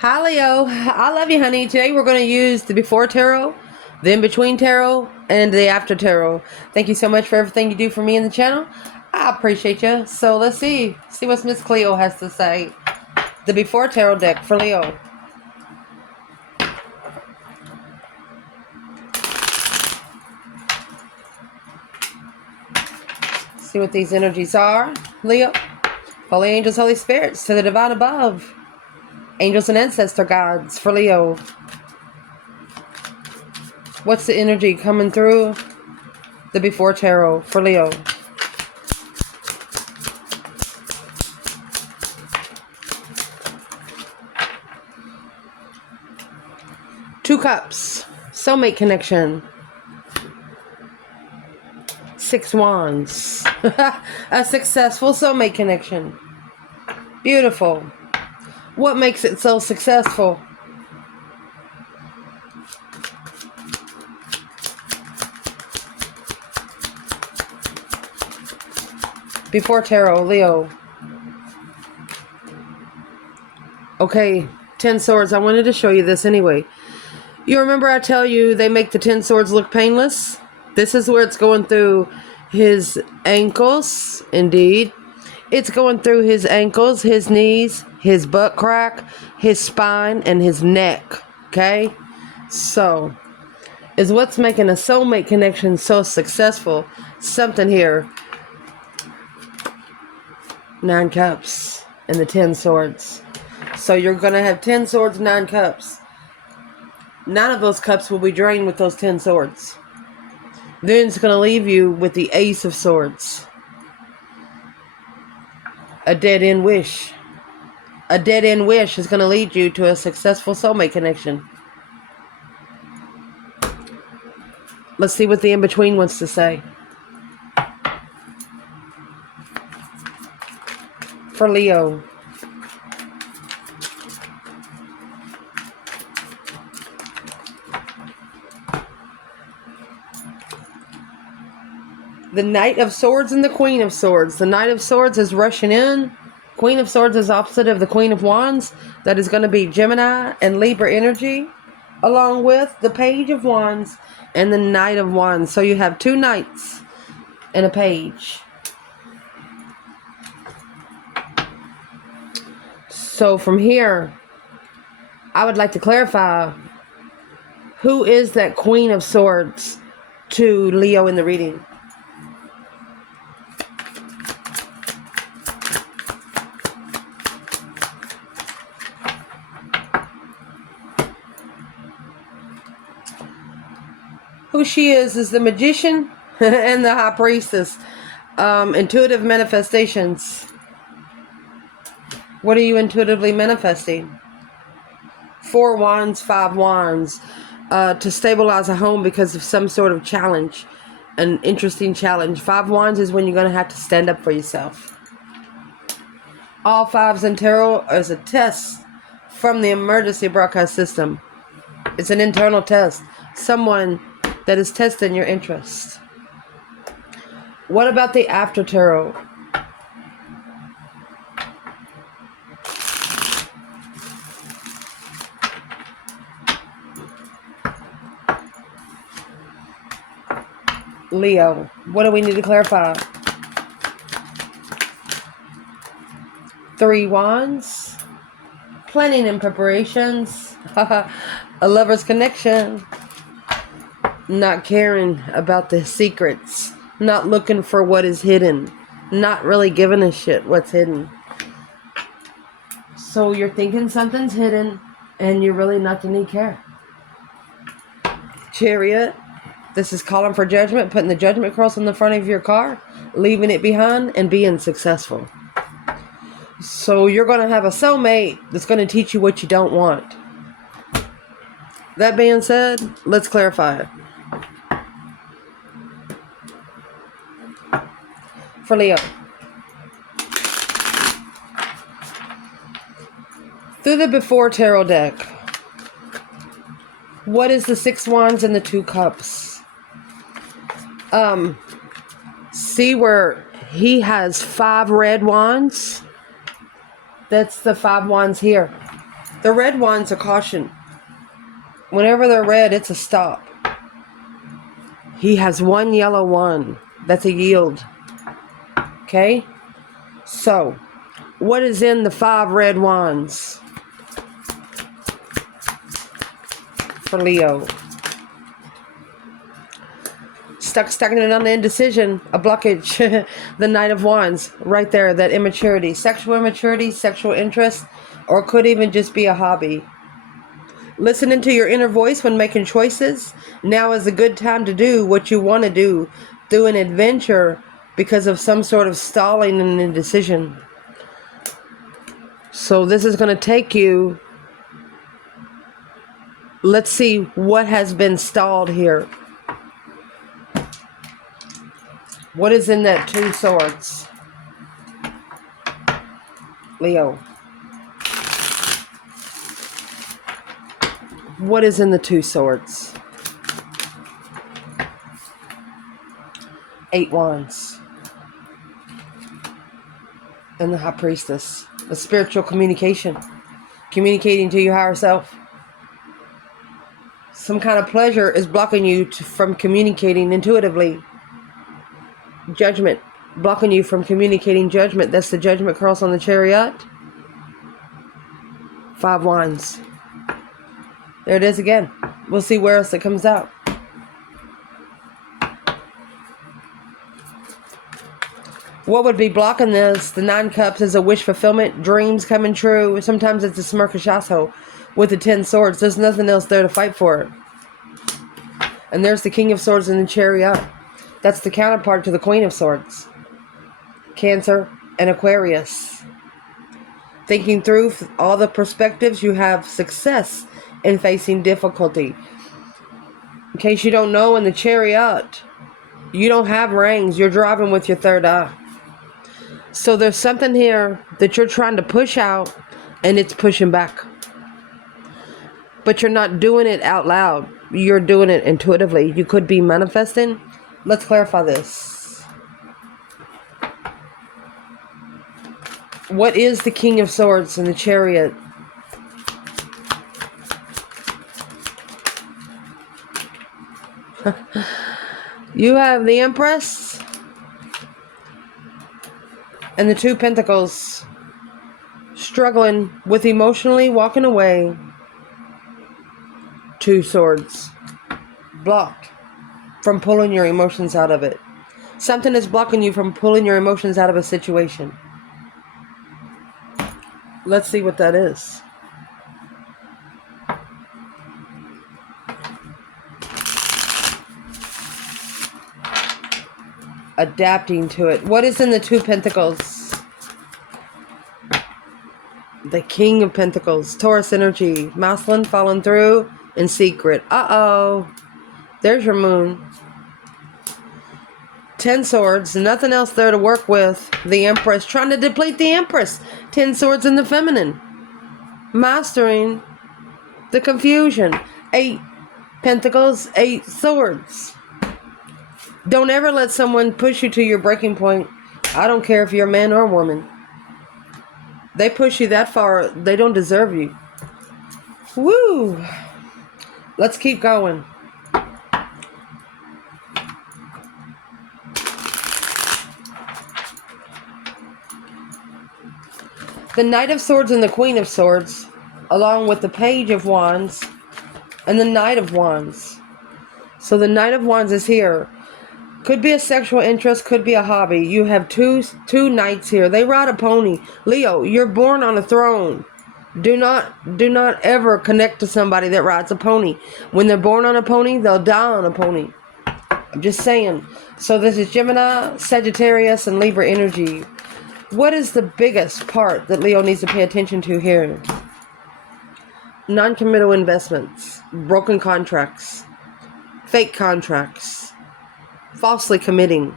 Hi, Leo. I love you, honey. Today we're going to use the before tarot, the in-between tarot, and the after tarot. Thank you so much for everything you do for me in the channel. I appreciate you. So let's see what Miss Cleo has to say. The before tarot deck for Leo. See what these energies are, Leo. Holy angels, Holy spirits, to the divine above. Angels and ancestor gods for Leo. What's the energy coming through the before tarot for Leo? Two cups. Soulmate connection. 6 wands. A successful soulmate connection. Beautiful. What makes it so successful? Before tarot, Leo. Okay, 10 swords. I wanted to show you this anyway. You remember I tell you they make the 10 swords look painless? This is where it's going through his ankles. Indeed. It's going through his ankles, his knees, his butt crack, his spine, and his neck. Okay? So, is what's making a soulmate connection so successful. Something here. 9 cups and the 10 swords. So you're going to have 10 swords, 9 cups. 9 of those cups will be drained with those 10 swords. Then it's going to leave you with the Ace of Swords. A dead-end wish. A dead-end wish is going to lead you to a successful soulmate connection. Let's see what the in-between wants to say. For Leo. The Knight of Swords and the Queen of Swords. The Knight of Swords is rushing in. Queen of Swords is opposite of the Queen of Wands. That is going to be Gemini and Libra energy. Along with the Page of Wands and the Knight of Wands. So you have 2 knights and a page. So from here, I would like to clarify, who is that Queen of Swords to Leo in the reading? Who she is the Magician and the High Priestess. Intuitive manifestations. What are you intuitively manifesting? 4 wands, 5 wands. To stabilize a home because of some sort of challenge. An interesting challenge. 5 wands is when you're going to have to stand up for yourself. All 5s in tarot is a test from the emergency broadcast system. It's an internal test. Someone that is testing your interest. What about the after tarot? Leo, what do we need to clarify? 3 wands. Planning and preparations. A lover's connection. Not caring about the secrets. Not looking for what is hidden. Not really giving a shit what's hidden. So you're thinking something's hidden and you're really not to need care. Chariot. This is calling for judgment, putting the judgment cross on the front of your car, leaving it behind, and being successful. So you're going to have a soulmate that's going to teach you what you don't want. That being said, let's clarify it. For Leo. Through the before tarot deck, what is the 6 wands and the 2 cups? See where he has 5 red wands? That's the 5 wands here. The red ones are caution. Whenever they're red, it's a stop. He has one yellow one. That's a yield. Okay? So, what is in the 5 red wands for Leo? Stagnant on the indecision, a blockage. The Knight of Wands, right there, that immaturity. Sexual immaturity, sexual interest, or could even just be a hobby. Listening to your inner voice when making choices. Now is a good time to do what you want to do through an adventure because of some sort of stalling and indecision. So this is going to take you. Let's see what has been stalled here. What is in that 2 swords? Leo. What is in the 2 swords? 8 wands. And the High Priestess. The spiritual communication. Communicating to your higher self. Some kind of pleasure is blocking you from communicating intuitively. Judgment. Blocking you from communicating judgment. That's the Judgment cross on the Chariot. 5 wands. There it is again. We'll see where else it comes out. What would be blocking this? The 9 cups is a wish fulfillment, dreams coming true. Sometimes it's a smirkashasso with the 10 swords. There's nothing else there to fight for it. And there's the King of Swords in the Chariot. That's the counterpart to the Queen of Swords. Cancer and Aquarius. Thinking through all the perspectives, you have success in facing difficulty. In case you don't know, in the Chariot, you don't have rings. You're driving with your third eye. So there's something here that you're trying to push out, and it's pushing back. But you're not doing it out loud. You're doing it intuitively. You could be manifesting. Let's clarify this. What is the King of Swords in the Chariot? You have the Empress and the 2 Pentacles, struggling with emotionally walking away. 2 swords, blocked from pulling your emotions out of it. Something is blocking you from pulling your emotions out of a situation. Let's see what that is. Adapting to it. What is in the 2 Pentacles? The King of Pentacles. Taurus energy. Masculine falling through in secret. Uh-oh. There's your moon. 10 swords. Nothing else there to work with. The Empress. Trying to deplete the Empress. 10 swords in the feminine. Mastering the confusion. 8 Pentacles. 8 swords. Don't ever let someone push you to your breaking point. I don't care if you're a man or a woman. They push you that far, they don't deserve you. Woo! Let's keep going. The Knight of Swords and the Queen of Swords, along with the Page of Wands and the Knight of Wands. So the Knight of Wands is here. Could be a sexual interest, could be a hobby. You have two knights here. They ride a pony. Leo, you're born on a throne. Do not ever connect to somebody that rides a pony. When they're born on a pony, they'll die on a pony. I'm just saying. So this is Gemini, Sagittarius, and Libra energy. What is the biggest part that Leo needs to pay attention to here? Non-committal investments, broken contracts, fake contracts. Falsely committing.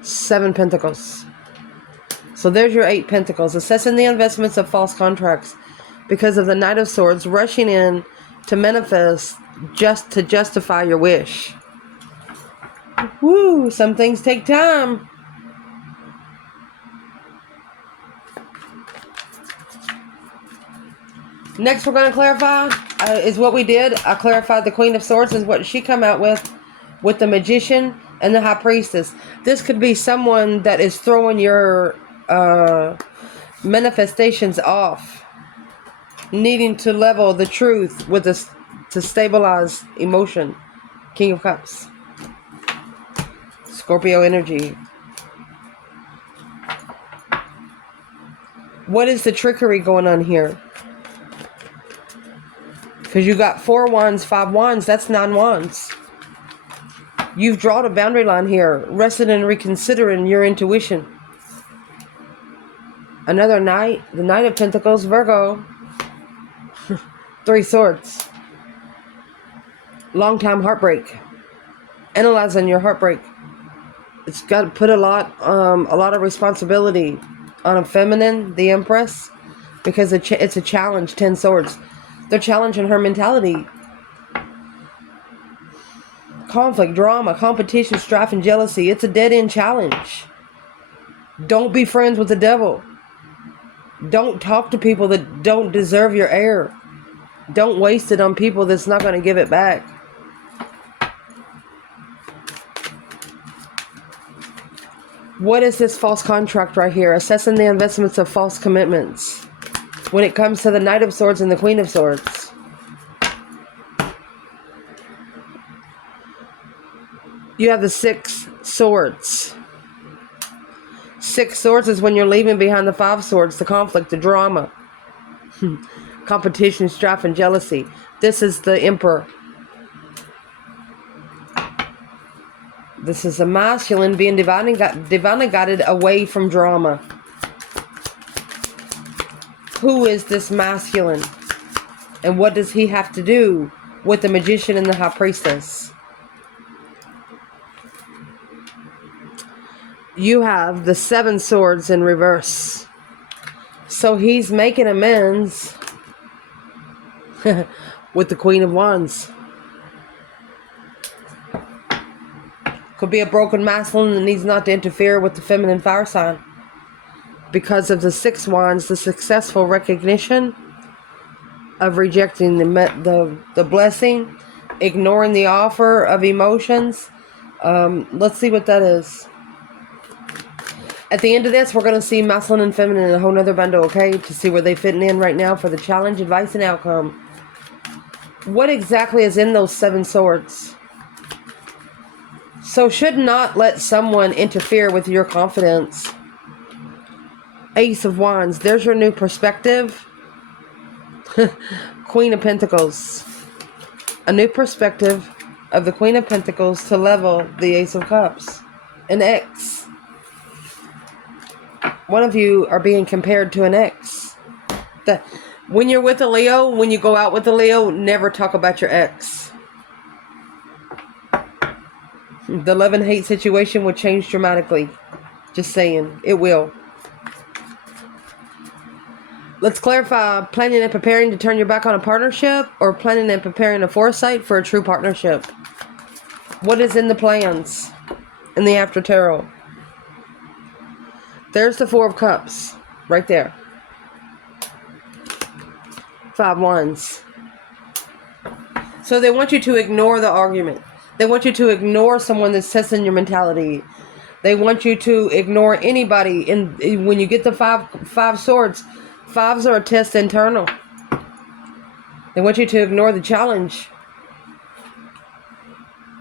7 Pentacles. So there's your 8 Pentacles. Assessing the investments of false contracts because of the Knight of Swords rushing in to manifest just to justify your wish. Woo! Some things take time. Next, we're going to clarify is what we did. I clarified the Queen of Swords is what she come out with the Magician and the High Priestess. This could be someone that is throwing your manifestations off, needing to level the truth with this to stabilize emotion. King of Cups. Scorpio energy. What is the trickery going on here? Because you got 4 wands, 5 wands. That's 9 wands. You've drawn a boundary line here. Rested and reconsidering your intuition. Another Knight. The Knight of Pentacles, Virgo. 3 Swords. Long time heartbreak. Analyzing your heartbreak. It's got to put a lot of responsibility on a feminine, the Empress, because it's a challenge. 10 Swords. They're challenging her mentality. Conflict, drama, competition, strife, and jealousy. It's a dead-end challenge. Don't be friends with the devil. Don't talk to people that don't deserve your air. Don't waste it on people that's not going to give it back. What is this false contract right here? Assessing the investments of false commitments. When it comes to the Knight of Swords and the Queen of Swords. You have the 6 Swords. 6 Swords is when you're leaving behind the 5 Swords. The conflict, the drama. Competition, strife, and jealousy. This is the Emperor. This is a masculine being divinely guided away from drama. Who is this masculine? And what does he have to do with the Magician and the High Priestess? You have the 7 Swords in reverse. So he's making amends with the Queen of Wands. Could be a broken masculine that needs not to interfere with the feminine fire sign. Because of the 6 Wands, the successful recognition of rejecting the blessing, ignoring the offer of emotions. Let's see what that is. At the end of this, we're going to see masculine and feminine in a whole nother bundle, okay? To see where they're fitting in right now for the challenge, advice, and outcome. What exactly is in those 7 Swords? So should not let someone interfere with your confidence. Ace of Wands. There's your new perspective. Queen of Pentacles. A new perspective of the Queen of Pentacles to level the Ace of Cups. An ex. One of you are being compared to an ex. When you're with a Leo, when you go out with a Leo, never talk about your ex. The love and hate situation will change dramatically. Just saying. It will. Let's clarify. Planning and preparing to turn your back on a partnership, or planning and preparing a foresight for a true partnership? What is in the plans in the after tarot? There's the 4 of Cups. Right there. 5 Wands. So they want you to ignore the argument. They want you to ignore someone that's testing your mentality. They want you to ignore anybody. And when you get the 5 Swords, 5s are a test internal. They want you to ignore the challenge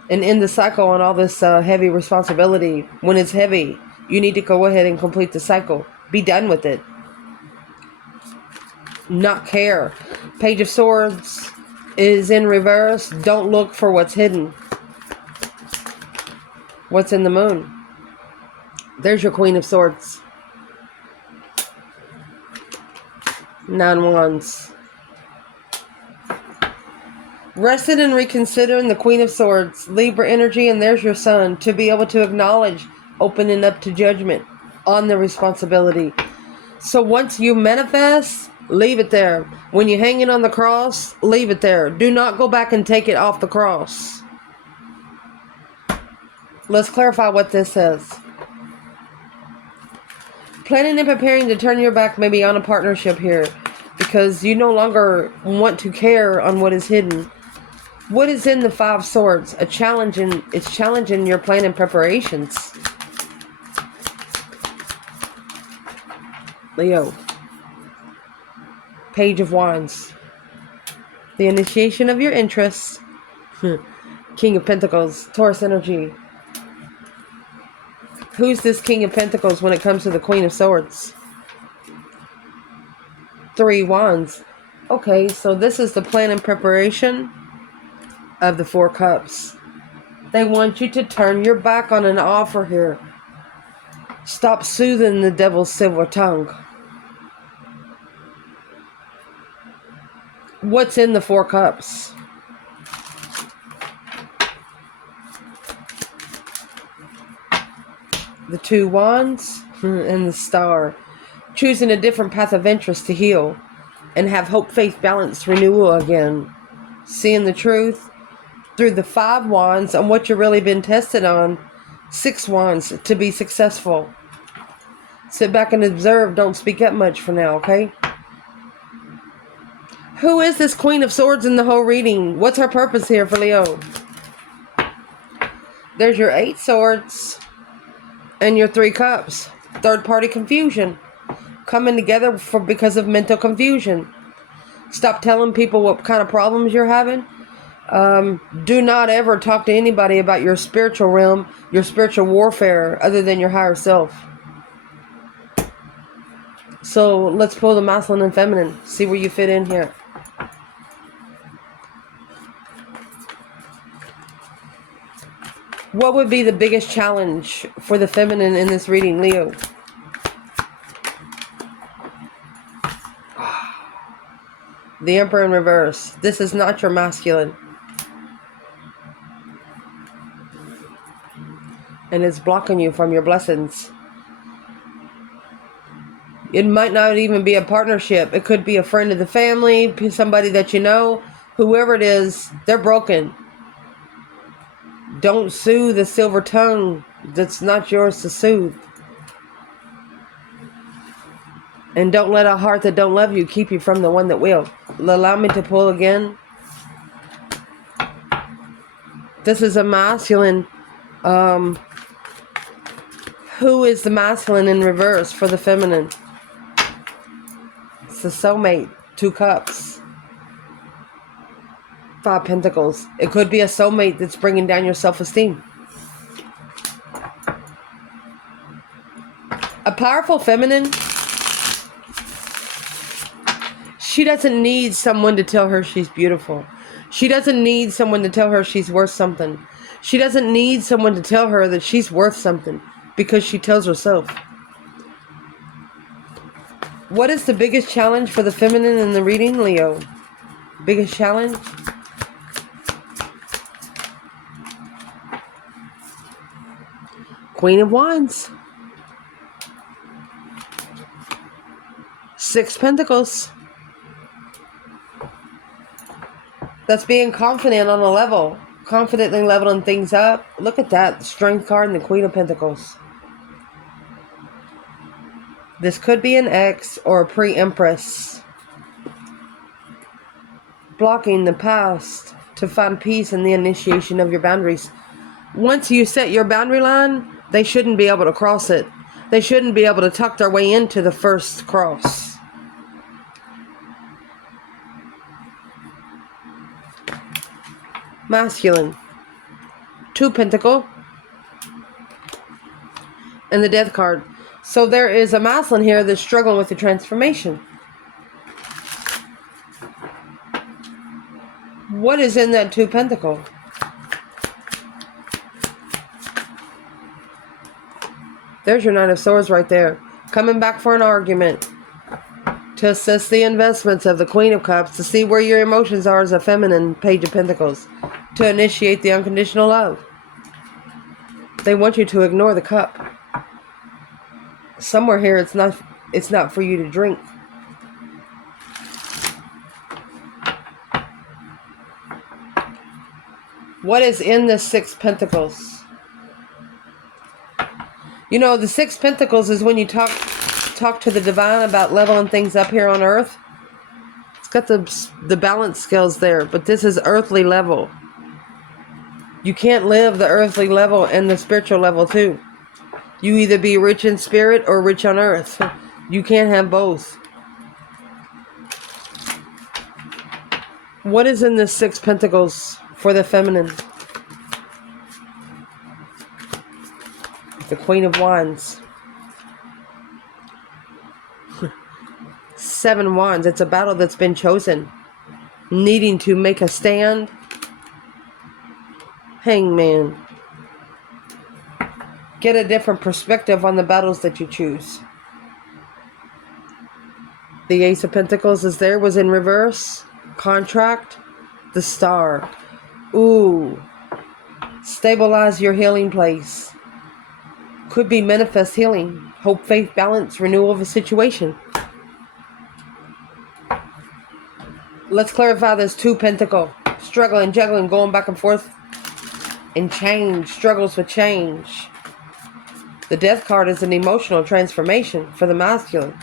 and end the cycle on all this heavy responsibility. When it's heavy, you need to go ahead and complete the cycle. Be done with it. Not care. Page of Swords is in reverse. Don't look for what's hidden. What's in the Moon? There's your Queen of Swords. 9 Wands. Rested and reconsidering the Queen of Swords. Libra energy, and there's your Sun. To be able to acknowledge, opening up to judgment on the responsibility. So once you manifest, leave it there. When you're hanging on the cross, leave it there. Do not go back and take it off the cross. Let's clarify what this says. Planning and preparing to turn your back maybe on a partnership here, because you no longer want to care on what is hidden. What is in the Five Swords? It's challenging your plan and preparations. Leo. Page of Wands. The initiation of your interests. King of Pentacles. Taurus energy. Who's this King of Pentacles when it comes to the Queen of Swords? 3 Wands. Okay, so this is the plan and preparation of the 4 Cups. They want you to turn your back on an offer here. Stop soothing the devil's silver tongue. What's in the 4 Cups? The 2 Wands and the Star. Choosing a different path of interest to heal and have hope, faith, balance, renewal again. Seeing the truth through the 5 Wands on what you've really been tested on. 6 Wands to be successful. Sit back and observe. Don't speak up much for now, okay? Who is this Queen of Swords in the whole reading? What's her purpose here for Leo? There's your 8 Swords and your 3 Cups. Third party confusion. Coming together because of mental confusion. Stop telling people what kind of problems you're having. Do not ever talk to anybody about your spiritual realm, your spiritual warfare, other than your higher self. So let's pull the masculine and feminine. See where you fit in here. What would be the biggest challenge for the feminine in this reading, Leo? The Emperor in reverse. This is not your masculine. And it's blocking you from your blessings. It might not even be a partnership. It could be a friend of the family, somebody that you know. Whoever it is, they're broken. Don't soothe the silver tongue that's not yours to soothe. And don't let a heart that don't love you keep you from the one that will. Allow me to pull again. This is a masculine. Who is the masculine in reverse for the feminine? It's the soulmate. 2 Cups. 5 Pentacles. It could be a soulmate that's bringing down your self-esteem. A powerful feminine. She doesn't need someone to tell her she's beautiful. She doesn't need someone to tell her she's worth something. She doesn't need someone to tell her that she's worth something, because she tells herself. What is the biggest challenge for the feminine in the reading, Leo? Biggest challenge? Queen of Wands. 6 Pentacles. That's being confident on a level. Confidently leveling things up. Look at that. The Strength card and the Queen of Pentacles. This could be an ex or a pre-empress. Blocking the past to find peace in the initiation of your boundaries. Once you set your boundary line, they shouldn't be able to cross it. They shouldn't be able to tuck their way into the first cross. Masculine. 2 Pentacle. And the Death card. So there is a masculine here that's struggling with the transformation. What is in that 2 Pentacle? There's your Knight of Swords right there. Coming back for an argument. To assess the investments of the Queen of Cups. To see where your emotions are as a feminine Page of Pentacles. To initiate the unconditional love. They want you to ignore the cup. Somewhere here it's not for you to drink. What is in the 6 Pentacles? You know, the 6 Pentacles is when you talk talk to the divine about leveling things up here on earth. It's got the balance scales there, but this is earthly level. You can't live the earthly level and the spiritual level too. You either be rich in spirit or rich on earth. You can't have both. What is in this Six Pentacles for the feminine? The Queen of Wands. 7 Wands. It's a battle that's been chosen. Needing to make a stand. Hangman. Get a different perspective on the battles that you choose. The Ace of Pentacles is there, was in reverse. Contract. The Star. Ooh. Stabilize your healing place. Could be manifest healing. Hope, faith, balance, renewal of a situation. Let's clarify this 2 Pentacle. Struggling, juggling, going back and forth. And change. Struggles with change. The Death card is an emotional transformation for the masculine.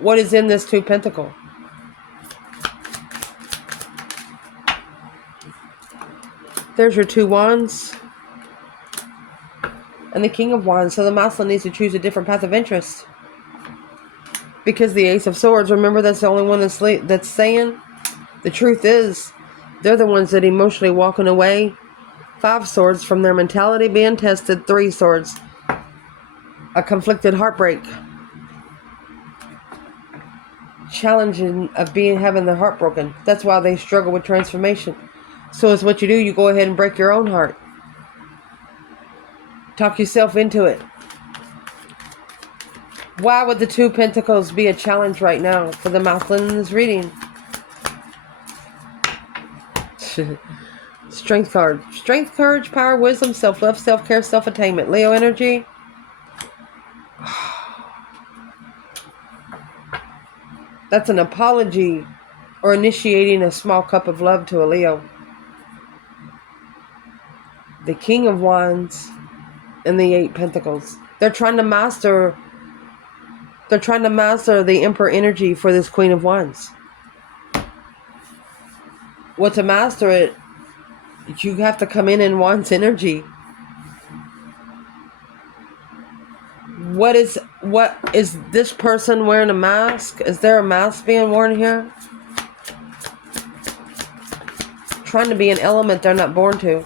What is in this 2 Pentacle? There's your 2 Wands. And the King of Wands. So the masculine needs to choose a different path of interest. Because the Ace of Swords, remember, that's the only one that's saying. The truth is, they're the ones that emotionally walking away. 5 Swords from their mentality being tested. 3 Swords. A conflicted heartbreak. Challenging of having their heart broken. That's why they struggle with transformation. So it's what you do. You go ahead and break your own heart. Talk yourself into it. Why would the 2 Pentacles be a challenge right now for the masculine in this reading? Strength card. Strength, courage, power, wisdom, self-love, self-care, self-attainment. Leo energy. That's an apology or initiating a small cup of love to a Leo. The King of Wands and the 8 Pentacles. They're trying to master the Emperor energy for this Queen of Wands. Well, to master it, you have to come in Wands energy. What is this person wearing a mask? Is there a mask being worn here? Trying to be an element they're not born to.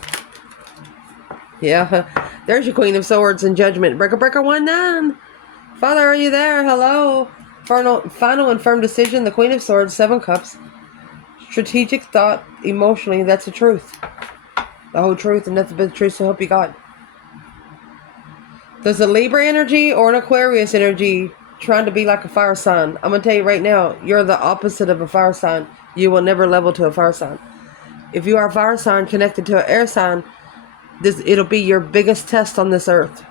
Yeah, there's your Queen of Swords and Judgment. Breaker, breaker, 1-9. Father, are you there? Hello. Final and firm decision. The Queen of Swords, 7 Cups. Strategic thought, emotionally, that's the truth. The whole truth and nothing but the truth, so help you God. There's a Libra energy or an Aquarius energy trying to be like a fire sign. I'm going to tell you right now, you're the opposite of a fire sign. You will never level to a fire sign. If you are a fire sign connected to an air sign, it'll be your biggest test on this earth.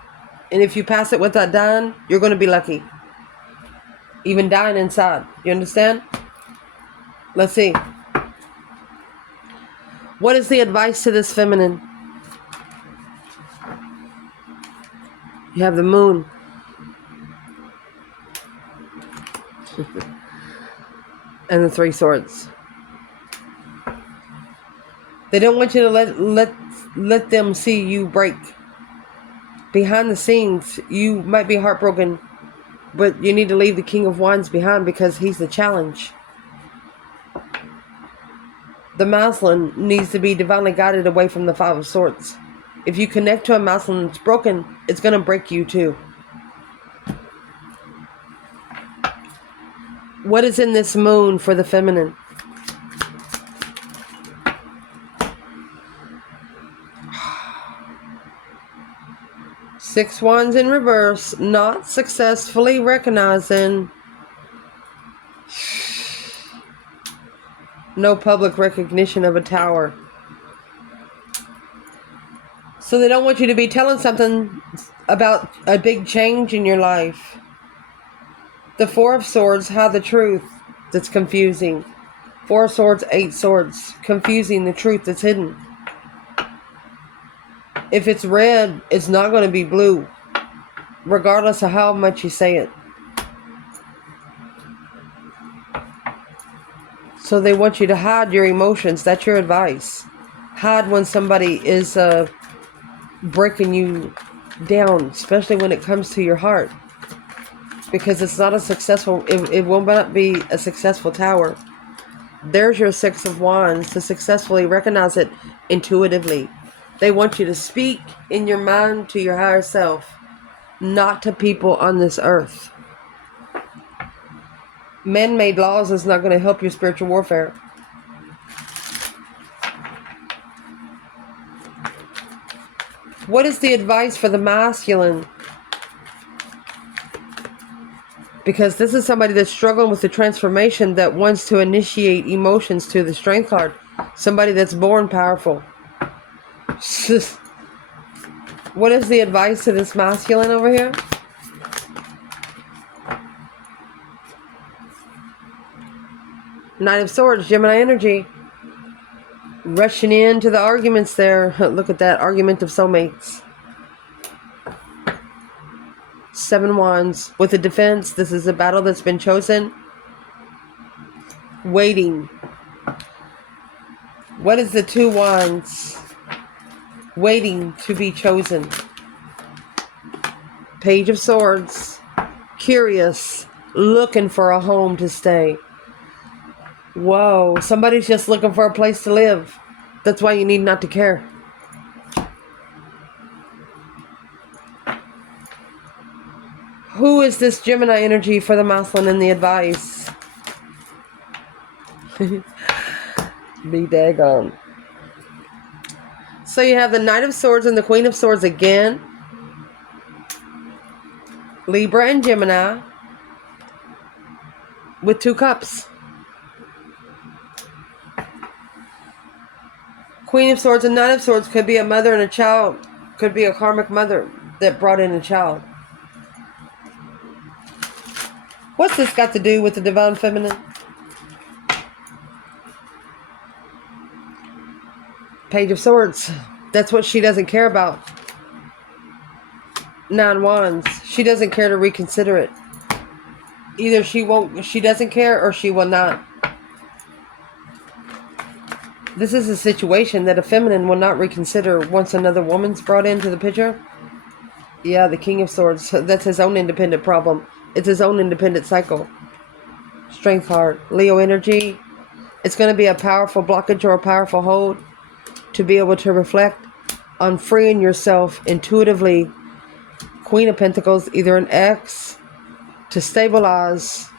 And if you pass it without dying, you're going to be lucky. Even dying inside. You understand? Let's see. What is the advice to this feminine? You have the Moon. And the 3 Swords. They don't want you to let them see you break. Behind the scenes, you might be heartbroken, but you need to leave the King of Wands behind because he's the challenge. The masculine needs to be divinely guided away from the 5 of Swords. If you connect to a masculine that's broken, it's going to break you too. What is in this Moon for the feminine? Six Wands in reverse, not successfully recognizing. No public recognition of a Tower. So they don't want you to be telling something about a big change in your life. The 4 of Swords, hide the truth that's confusing. 4 of Swords, 8 Swords, confusing the truth that's hidden. If it's red, it's not going to be blue. regardless of how much you say it. So they want you to hide your emotions. That's your advice. Hide when somebody is breaking you down, especially when it comes to your heart. Because it's not a successful, it will not be a successful tower. There's your Six of Wands to successfully recognize it intuitively. They want you to speak in your mind to your higher self, not to people on this earth. Man-made laws is not going to help your spiritual warfare. What is the advice for the masculine? Because this is somebody that's struggling with the transformation, that wants to initiate emotions to the Strength card. Somebody that's born powerful. What is the advice to this masculine over here? Knight of Swords, Gemini energy. Rushing into the arguments there. Look at that, argument of soulmates. Seven Wands. With the defense, this is a battle that's been chosen. Waiting. What is the Two Wands? Waiting to be chosen. Page of Swords. Curious. Looking for a home to stay. Whoa. Somebody's just looking for a place to live. That's why you need not to care. Who is this Gemini energy for the masculine in the advice? Be daggone. So you have the Knight of Swords and the Queen of Swords again. Libra and Gemini. With 2 cups. Queen of Swords and Knight of Swords could be a mother and a child. Could be a karmic mother that brought in a child. What's this got to do with the Divine Feminine? Page of Swords. That's what she doesn't care about. 9 Wands. She doesn't care to reconsider it. Either she doesn't care, or she will not. This is a situation that a feminine will not reconsider once another woman's brought into the picture. Yeah, the King of Swords. That's his own independent problem. It's his own independent cycle. Strength card. Leo energy. It's going to be a powerful blockage or a powerful hold to be able to reflect on freeing yourself intuitively. Queen of Pentacles, either an X, to stabilize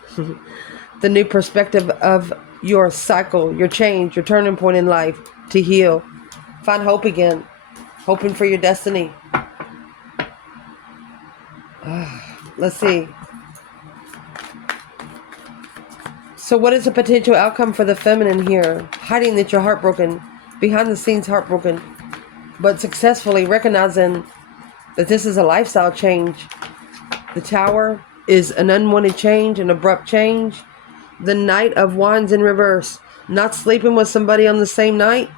the new perspective of your cycle, your change, your turning point in life, to heal. Find hope again. Hoping for your destiny. Let's see. So what is the potential outcome for the feminine here? Hiding that you're heartbroken. Behind the scenes heartbroken. But successfully recognizing that this is a lifestyle change. The Tower is an unwanted change, an abrupt change. The Knight of Wands in reverse. Not sleeping with somebody on the same night.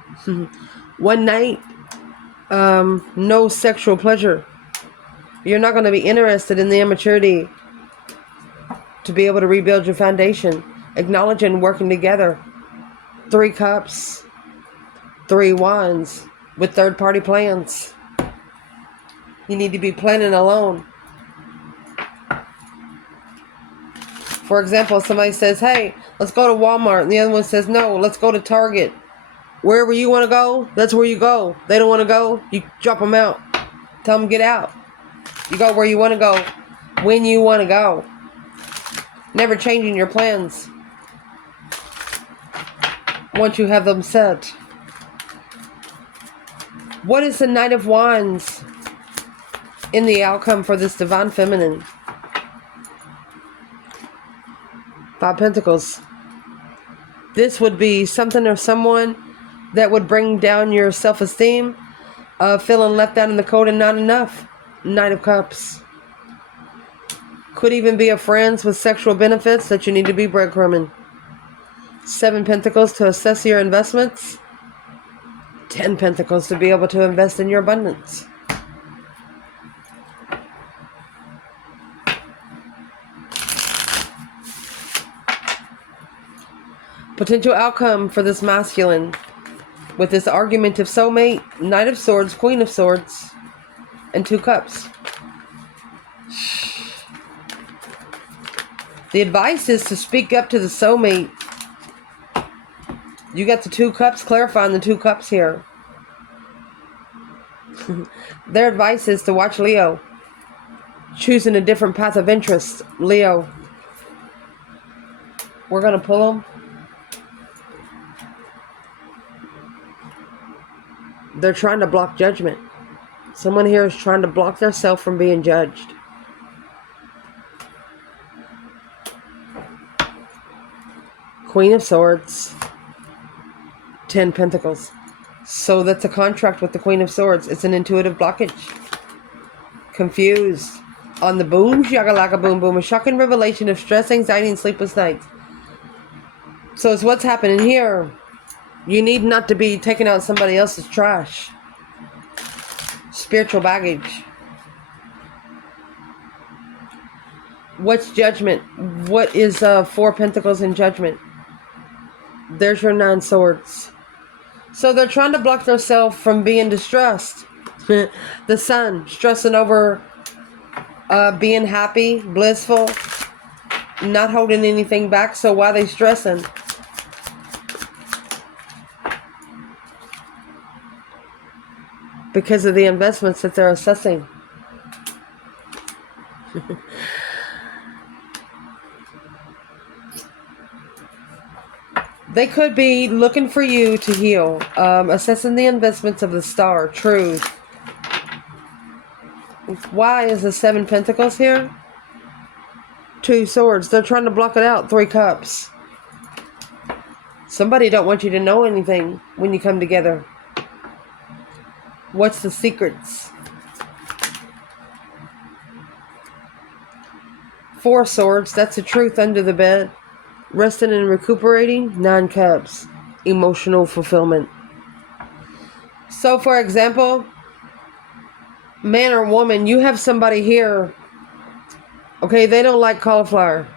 One night. No sexual pleasure. You're not going to be interested in the immaturity to be able to rebuild your foundation. Acknowledging working together. 3 cups. 3 wands. With third-party plans. You need to be planning alone. For example, somebody says, hey, let's go to Walmart. And the other one says, no, let's go to Target. Wherever you want to go, that's where you go. They don't want to go, you drop them out. Tell them get out. You go where you want to go, when you want to go. Never changing your plans once you have them set. What is the Knight of Wands in the outcome for this Divine Feminine? 5 Pentacles. This would be something or someone that would bring down your self-esteem, feeling left out in the cold and not enough. Knight of Cups. Could even be a friends with sexual benefits that you need to be breadcrumbing. 7 Pentacles to assess your investments. 10 Pentacles to be able to invest in your abundance. Potential outcome for this masculine with this argumentative soulmate, Knight of Swords, Queen of Swords, and 2 cups. The advice is to speak up to the soulmate. You got the 2 cups, clarifying the 2 cups here. Their advice is to watch Leo. Choosing a different path of interest, Leo. We're going to pull them. They're trying to block judgment. Someone here is trying to block themselves from being judged. Queen of Swords. 10 Pentacles. So that's a contract with the Queen of Swords. It's an intuitive blockage. Confused. On the boom, shakalaka boom boom. A shocking revelation of stress, anxiety, and sleepless nights. So it's what's happening here. You need not to be taking out somebody else's trash. Spiritual baggage. What's judgment? What is 4 Pentacles in judgment? There's your 9 Swords. So they're trying to block themselves from being distressed. The Sun, stressing over being happy, blissful, not holding anything back. So why are they stressing? Because of the investments that they're assessing. They could be looking for you to heal. Assessing the investments of the Star, Truth. Why is the 7 Pentacles here? 2 Swords. They're trying to block it out. 3 Cups. Somebody don't want you to know anything when you come together. What's the secrets? 4 Swords. That's the truth under the bed. Resting and recuperating. 9 Cups. Emotional fulfillment. So for example, man or woman, you have somebody here. Okay, they don't like cauliflower.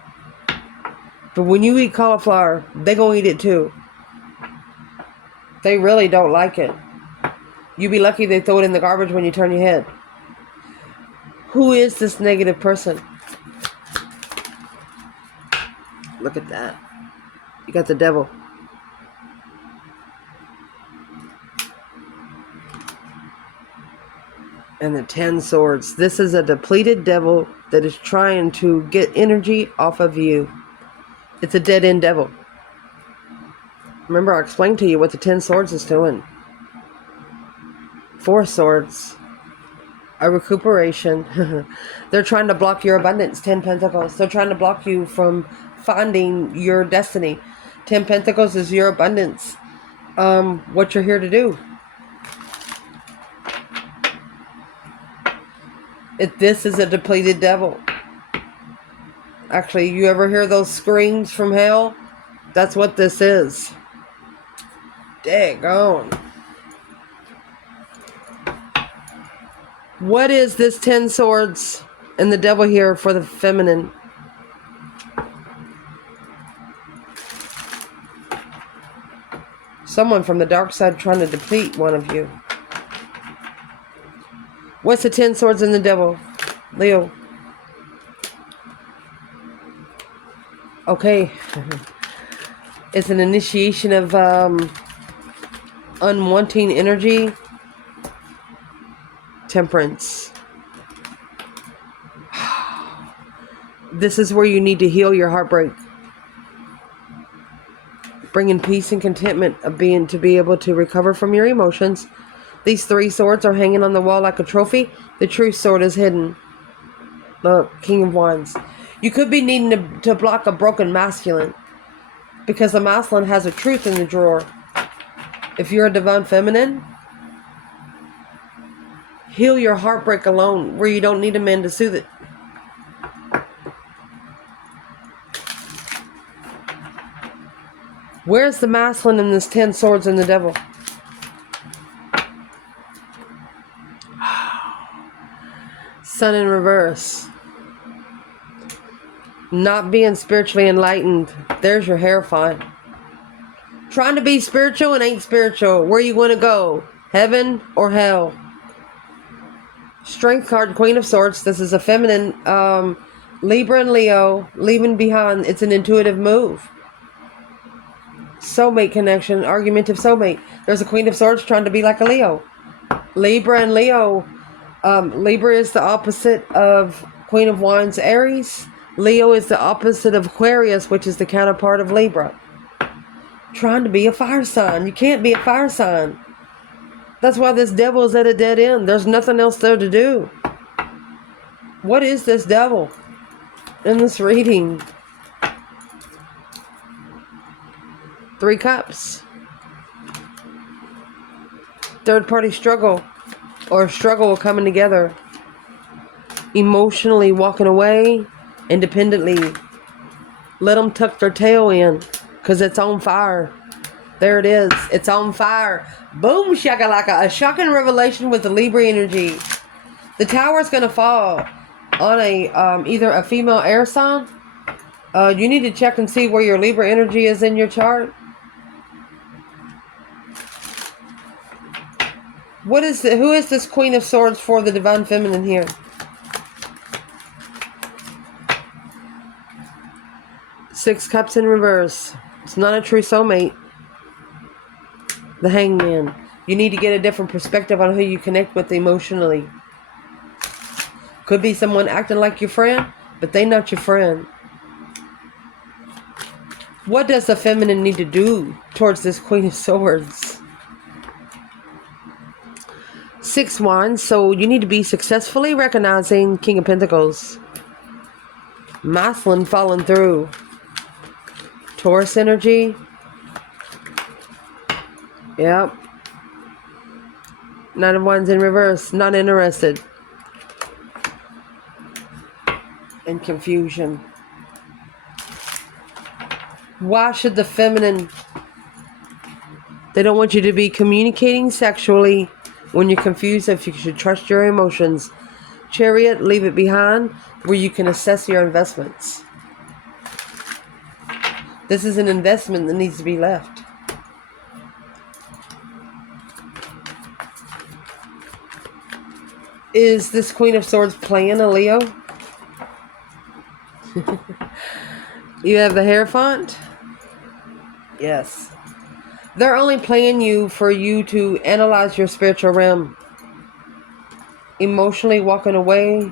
But when you eat cauliflower, they gonna eat it too. They really don't like it. You be lucky they throw it in the garbage when you turn your head. Who is this negative person? Look at that. You got the Devil. And the 10 Swords. This is a depleted devil that is trying to get energy off of you. It's a dead-end devil. Remember, I explained to you what the 10 Swords is doing. 4 Swords. A recuperation. They're trying to block your abundance. 10 Pentacles. They're trying to block you from finding your destiny. 10 Pentacles is your abundance. What you're here to do. This is a depleted devil. Actually, you ever hear those screams from hell? That's what this is. Daggone. What is this 10 Swords and the Devil here for the feminine? Someone from the dark side trying to deplete one of you. What's the 10 Swords and the Devil? Leo. Okay. It's an initiation of unwanting energy. Temperance. This is where you need to heal your heartbreak. Bringing peace and contentment of being to be able to recover from your emotions. These 3 swords are hanging on the wall like a trophy. The true sword is hidden. Look, King of Wands. You could be needing to block a broken masculine. Because the masculine has a truth in the drawer. If you're a divine feminine, heal your heartbreak alone, where you don't need a man to soothe it. Where's the masculine in this 10 Swords and the Devil? Sun in reverse. Not being spiritually enlightened. There's your Hierophant. Trying to be spiritual and ain't spiritual. Where you want to go? Heaven or hell? Strength card, Queen of Swords. This is a feminine. Libra and Leo, leaving behind. It's an intuitive move. Soulmate connection, argumentative soulmate. There's a Queen of Swords trying to be like a Leo. Libra and Leo. Libra is the opposite of Queen of Wands, Aries. Leo is the opposite of Aquarius, which is the counterpart of Libra. Trying to be a fire sign. You can't be a fire sign. That's why this devil is at a dead end. There's nothing else there to do. What is this devil in this reading? 3 Cups. Third party struggle, or struggle coming together. Emotionally walking away, independently. Let them tuck their tail in, because it's on fire. There it is. It's on fire. Boom shakalaka. A shocking revelation with the Libra energy. The tower's going to fall on a either a female air sign. You need to check and see where your Libra energy is in your chart. Who is this Queen of Swords for the Divine Feminine here? Six Cups in reverse. It's not a true soulmate. The Hangman. You need to get a different perspective on who you connect with emotionally. Could be someone acting like your friend, but they not your friend. What does the feminine need to do towards this Queen of Swords? 6 Wands. So you need to be successfully recognizing King of Pentacles. Masculine falling through. Taurus energy. Yep. 9 of Wands in reverse. Not interested. And confusion. Why should the feminine... They don't want you to be communicating sexually when you're confused if you should trust your emotions. Chariot, leave it behind where you can assess your investments. This is an investment that needs to be left. Is this Queen of Swords playing a Leo? You have the Hierophant? Yes. They're only playing you for you to analyze your spiritual realm. Emotionally walking away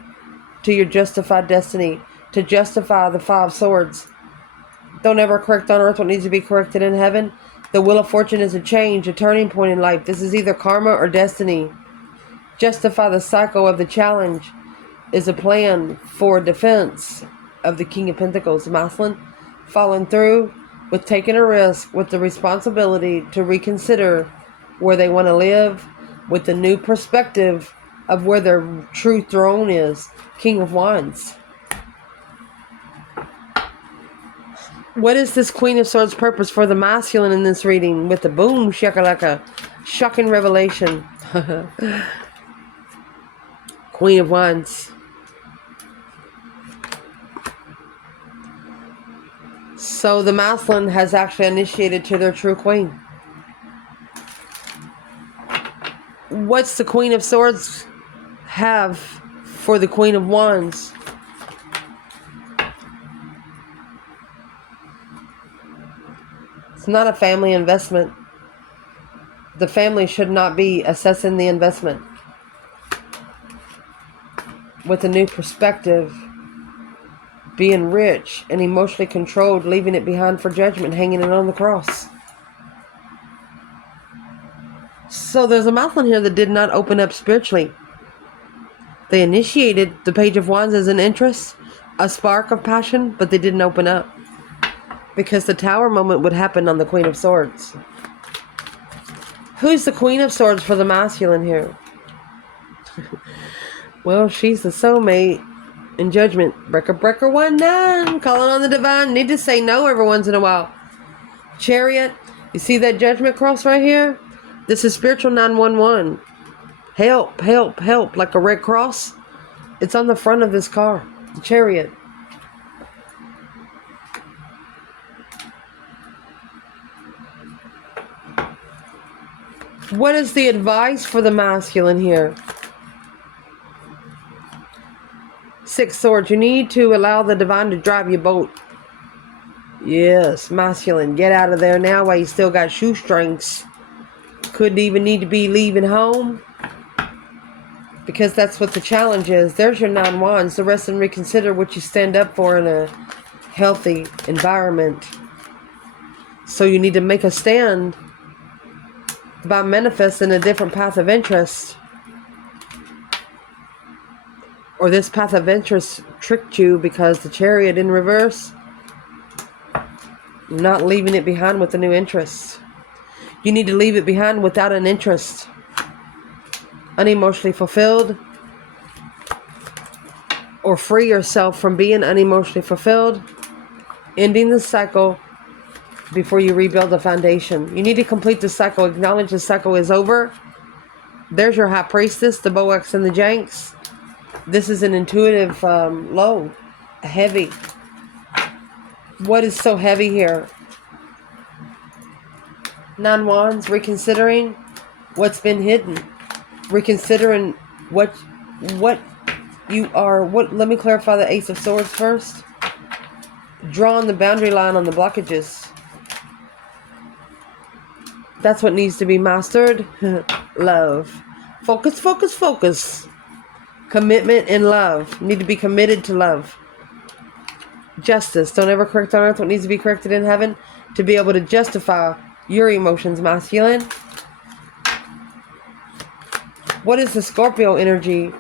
to your justified destiny. To justify the 5 swords. Don't ever correct on earth what needs to be corrected in heaven. The wheel of fortune is a change, a turning point in life. This is either karma or destiny. Justify the cycle of the challenge is a plan for defense of the King of Pentacles. Masculine, following through with taking a risk with the responsibility to reconsider where they want to live with the new perspective of where their true throne is. King of Wands. What is this Queen of Swords purpose for the masculine in this reading with the boom shakalaka? Shocking revelation. Queen of Wands. So the masculine has actually initiated to their true queen. What's the Queen of Swords have for the Queen of Wands? It's not a family investment. The family should not be assessing the investment. With a new perspective, being rich and emotionally controlled, leaving it behind for judgment, hanging it on the cross. So there's a masculine here that did not open up spiritually. They initiated the Page of Wands as an interest, a spark of passion, but they didn't open up. Because the Tower moment would happen on the Queen of Swords. Who's the Queen of Swords for the masculine here? Well, she's the soulmate in Judgment. Breaker, 1-9. Calling on the divine. Need to say no every once in a while. Chariot. You see that Judgment cross right here? This is spiritual 911. Help, help, help. Like a red cross. It's on the front of this car. The Chariot. What is the advice for the masculine here? 6 swords. You need to allow the divine to drive your boat. Yes, masculine. Get out of there now while you still got shoestrings. Couldn't even need to be leaving home. Because that's what the challenge is. There's your 9 wands. The rest and reconsider what you stand up for in a healthy environment. So you need to make a stand by manifesting a different path of interest. Or this path of interest tricked you because the Chariot in reverse. Not leaving it behind with a new interest. You need to leave it behind without an interest. Unemotionally fulfilled. Or free yourself from being unemotionally fulfilled. Ending the cycle before you rebuild the foundation. You need to complete the cycle. Acknowledge the cycle is over. There's your High Priestess, the Boax and the Janks. This is an intuitive low. Heavy. What is so heavy here? 9 wands. Reconsidering what's been hidden. Reconsidering what you are. Let me clarify the Ace of Swords first. Drawing the boundary line on the blockages. That's what needs to be mastered. Love. Focus, focus, focus. Commitment and love. You need to be committed to love. Justice. Don't ever correct on earth what needs to be corrected in heaven. To be able to justify your emotions, masculine. What is the Scorpio energy?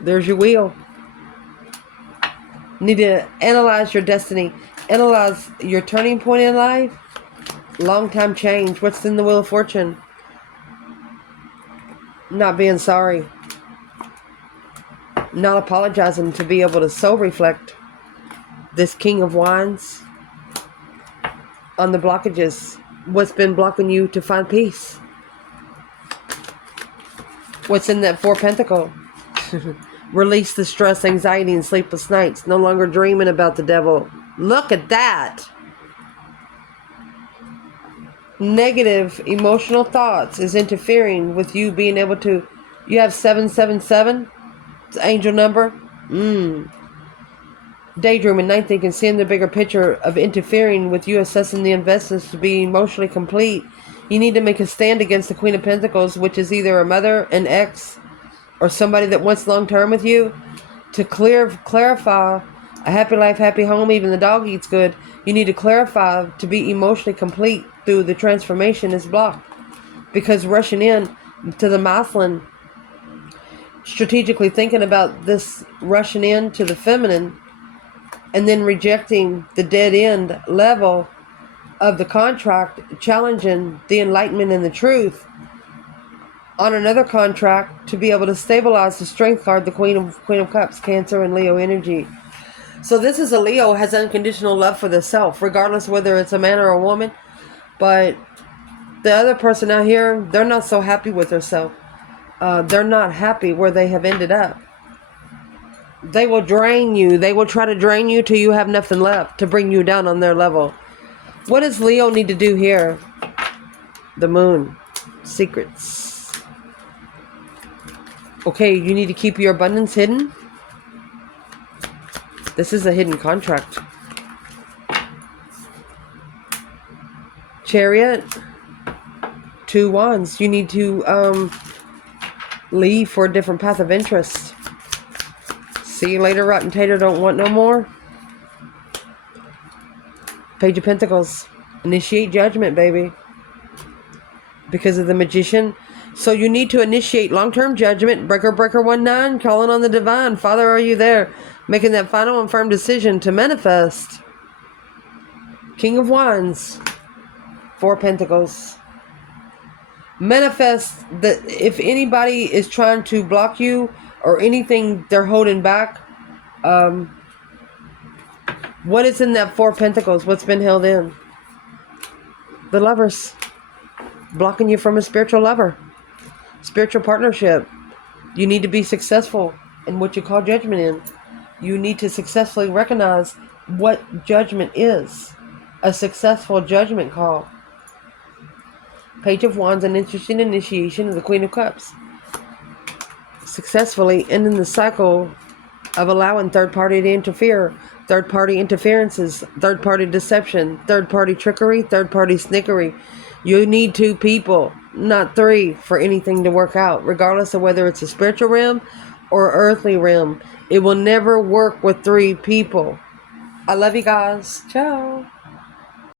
There's your wheel. You need to analyze your destiny. Analyze your turning point in life. Long time change. What's in the Wheel of Fortune? Not being sorry. Not apologizing, to be able to soul reflect. This King of Wands. On the blockages. What's been blocking you to find peace? What's in that 4 Pentacle? Release the stress, anxiety, and sleepless nights. No longer dreaming about the devil. Look at that. Negative emotional thoughts is interfering with you being able to. You have 777. It's an angel number. Daydreaming, night thinking, seeing the bigger picture of interfering with you assessing the investments to be emotionally complete. You need to make a stand against the Queen of Pentacles, which is either a mother, an ex, or somebody that wants long term with you. To clarify a happy life, happy home, even the dog eats good. You need to clarify to be emotionally complete through the transformation is blocked. Because rushing in to the masculine, strategically thinking about this rushing in to the feminine, and then rejecting the dead end level of the contract, challenging the enlightenment and the truth on another contract to be able to stabilize the strength card, the Queen of Cups, Cancer and Leo energy. So this is a Leo, has unconditional love for the self, regardless whether it's a man or a woman. But the other person out here, they're not so happy with themselves. They're not happy where they have ended up. They will drain you. They will try to drain you till you have nothing left to bring you down on their level. What does Leo need to do here? The Moon. Secrets. Okay, you need to keep your abundance hidden. This is a hidden contract. Chariot. 2 wands. You need to leave for a different path of interest. See you later, rotten tater. Don't want no more. Page of Pentacles. Initiate judgment, baby. Because of the Magician. So you need to initiate long-term judgment. Breaker 19. Calling on the divine. Father, are you there? Making that final and firm decision to manifest. King of Wands. 4 Pentacles. Manifest that if anybody is trying to block you or anything they're holding back, what is in that 4 Pentacles? What's been held in? The Lovers. Blocking you from a spiritual lover. Spiritual partnership. You need to be successful in what you call judgment in. You need to successfully recognize what judgment is. A successful judgment call. Page of Wands, an interesting initiation of the Queen of Cups. Successfully ending the cycle of allowing third-party to interfere, third-party interferences, third-party deception, third-party trickery, third-party snickery. You need 2 people, not 3, for anything to work out, regardless of whether it's a spiritual realm or earthly realm. It will never work with 3 people. I love you guys. Ciao.